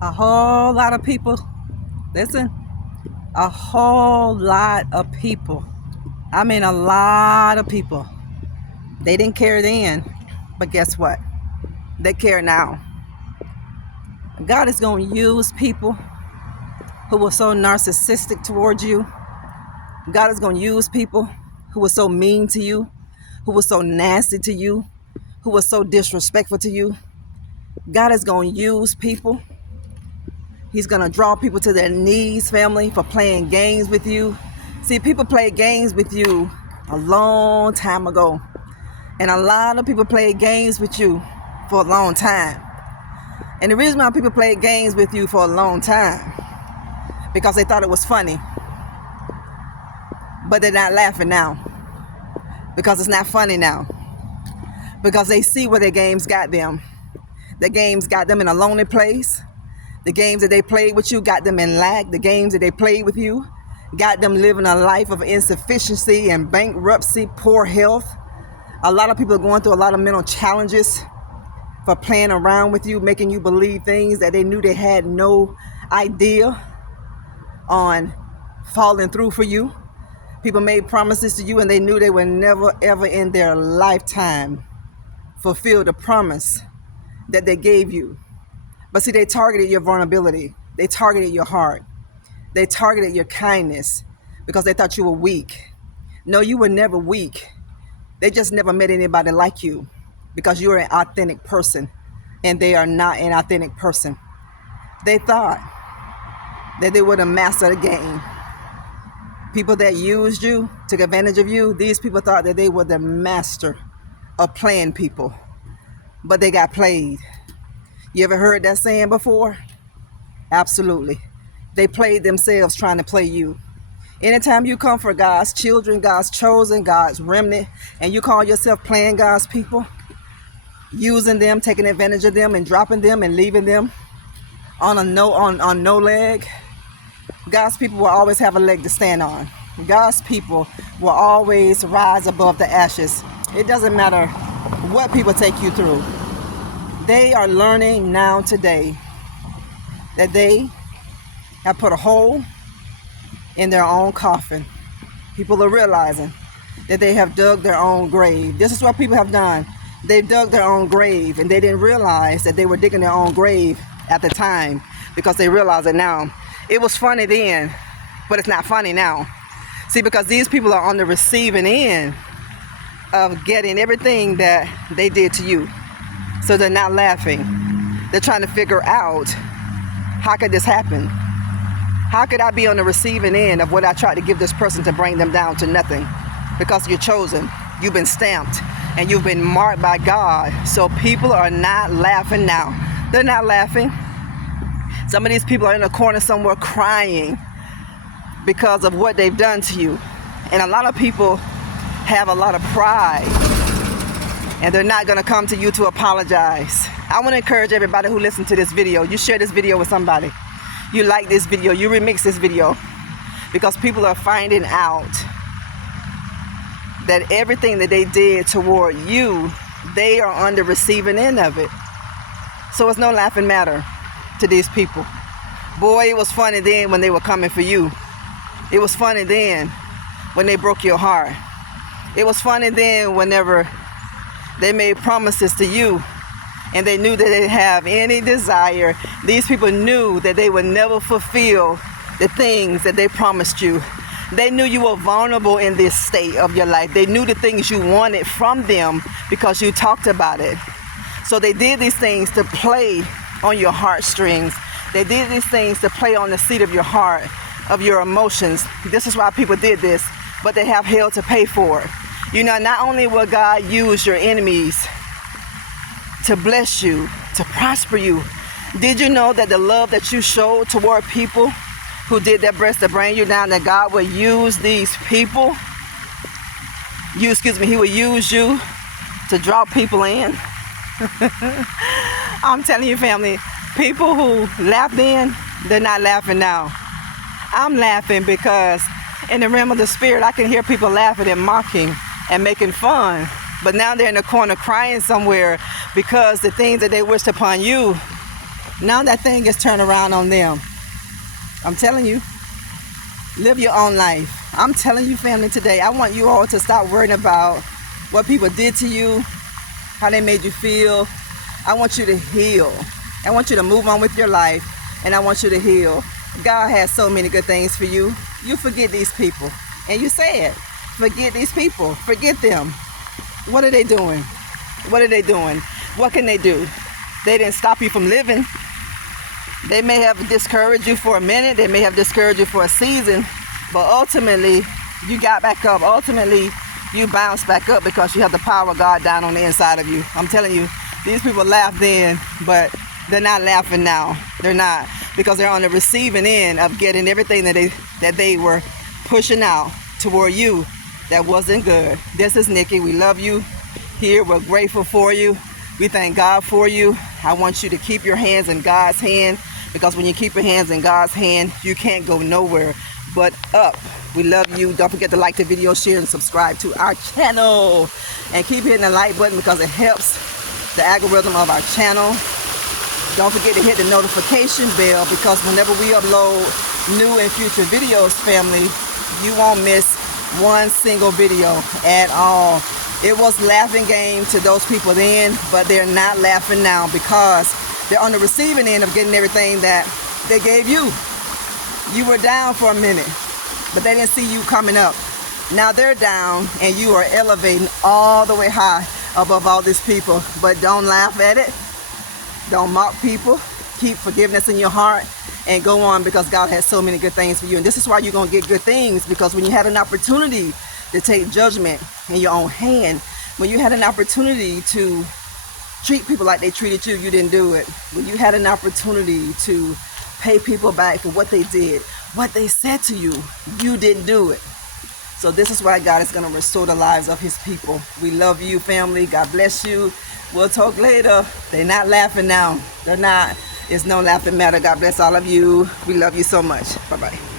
A whole lot of people, listen, a whole lot of people. I mean, a lot of people. They didn't care then, but guess what? They care now. God is going to use people who were so narcissistic towards you. God is going to use people who were so mean to you, who were so nasty to you, who were so disrespectful to you. God is going to use people. He's going to draw people to their knees, family, for playing games with you. See, people played games with you a long time ago. And a lot of people played games with you for a long time. And the reason why people played games with you for a long time, because they thought it was funny. But they're not laughing now, because it's not funny now. Because they see where their games got them. The games got them in a lonely place. The games that they played with you got them in lack. The games that they played with you got them living a life of insufficiency and bankruptcy, poor health. A lot of people are going through a lot of mental challenges for playing around with you, making you believe things that they knew they had no idea on falling through for you. People made promises to you and they knew they would never, ever in their lifetime fulfill the promise that they gave you. But see, they targeted your vulnerability. They targeted your heart. They targeted your kindness because they thought you were weak. No, you were never weak. They just never met anybody like you because you're an authentic person and they are not an authentic person. They thought that they were the master of the game. People that used you, took advantage of you, these people thought that they were the master of playing people, but they got played. You ever heard that saying before? Absolutely. They played themselves trying to play you. Anytime you come for God's children, God's chosen, God's remnant, and you call yourself playing God's people, using them, taking advantage of them, and dropping them and leaving them on no leg, God's people will always have a leg to stand on. God's people will always rise above the ashes. It doesn't matter what people take you through. They are learning now today that they have put a hole in their own coffin. People are realizing that they have dug their own grave. This is what people have done. They've dug their own grave and they didn't realize that they were digging their own grave at the time because they realize it now. It was funny then, but it's not funny now. See, because these people are on the receiving end of getting everything that they did to you. So they're not laughing. They're trying to figure out, how could this happen? How could I be on the receiving end of what I tried to give this person to bring them down to nothing? Because you're chosen, you've been stamped, and you've been marked by God. So people are not laughing now. They're not laughing. Some of these people are in a corner somewhere crying because of what they've done to you. And a lot of people have a lot of pride, and they're not going to come to you to apologize. I want to encourage everybody who listens to this video, you share this video with somebody. You like this video, you remix this video, because people are finding out that everything that they did toward you, they are on the receiving end of it. So it's no laughing matter to these people. Boy, it was funny then when they were coming for you. It was funny then when they broke your heart. It was funny then whenever they made promises to you and they knew that they didn't have any desire. These people knew that they would never fulfill the things that they promised you. They knew you were vulnerable in this state of your life. They knew the things you wanted from them because you talked about it. So they did these things to play on your heartstrings. They did these things to play on the seat of your heart, of your emotions. This is why people did this, but they have hell to pay for it. You know, not only will God use your enemies to bless you, to prosper you, did you know that the love that you showed toward people who did their best to bring you down, that God will use these people, He will use you to draw people in? I'm telling you, family, people who laughed then, they're not laughing now. I'm laughing because in the realm of the spirit, I can hear people laughing and mocking and making fun. But now they're in the corner crying somewhere because the things that they wished upon you, Now that thing is turned around on them. I'm telling you, live your own life. I'm telling you, family, today, I want you all to stop worrying about what people did to you, how they made you feel. I want you to heal. I want you to move on with your life, and I want you to heal. God has so many good things for you. You forget these people. And you say it. Forget these people. Forget them. What are they doing? What are they doing? What can they do? They didn't stop you from living. They may have discouraged you for a minute. They may have discouraged you for a season. But ultimately, you got back up. Ultimately, you bounce back up because you have the power of God down on the inside of you. I'm telling you, these people laughed then, but they're not laughing now. They're not, because they're on the receiving end of getting everything that they were pushing out toward you that wasn't good. This is Nikki. We love you here. We're grateful for you. We thank God for you. I want you to keep your hands in God's hand, because when you keep your hands in God's hand, you can't go nowhere but up. We love you. Don't forget to like the video, share, and subscribe to our channel. And keep hitting the like button because it helps the algorithm of our channel. Don't forget to hit the notification bell, because whenever we upload new and future videos, family, you won't miss one single video at all. It was laughing game to those people then, but they're not laughing now because they're on the receiving end of getting everything that they gave you. You were down for a minute, but they didn't see you coming up. Now they're down and you are elevating all the way high above all these people. But don't laugh at it. Don't mock people. Keep forgiveness in your heart and go on, because God has so many good things for you. And this is why you're going to get good things, because when you had an opportunity to take judgment in your own hand, when you had an opportunity to treat people like they treated you, you didn't do it. When you had an opportunity to pay people back for what they did, what they said to you, you didn't do it. So this is why God is going to restore the lives of his people. We love you, family. God bless you. We'll talk later. They're not laughing now. They're not. It's no laughing matter. God bless all of you. We love you so much. Bye-bye.